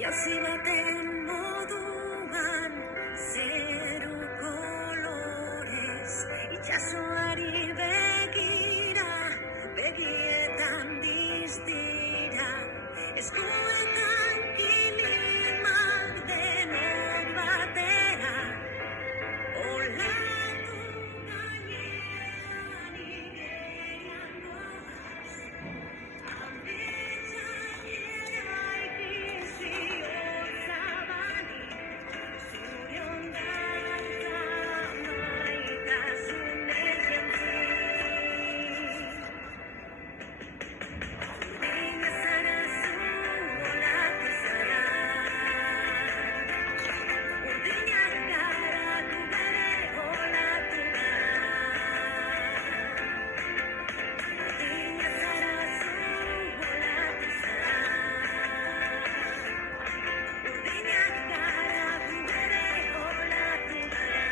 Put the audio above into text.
Jauzi baten moduan, zeru kolorez, itxasoari begira, begietan distira, eskuetan kilimak denok batera, olatu gainean igerian goaz, ametsak eraiki ziozabali, zure hondartza maitasunez jantzi. Urdina zara zu, olatu zara, urdinak gara gu bere olatu gara. Urdina zara zu, olatu zara, urdinak gara gu bere olatu gara.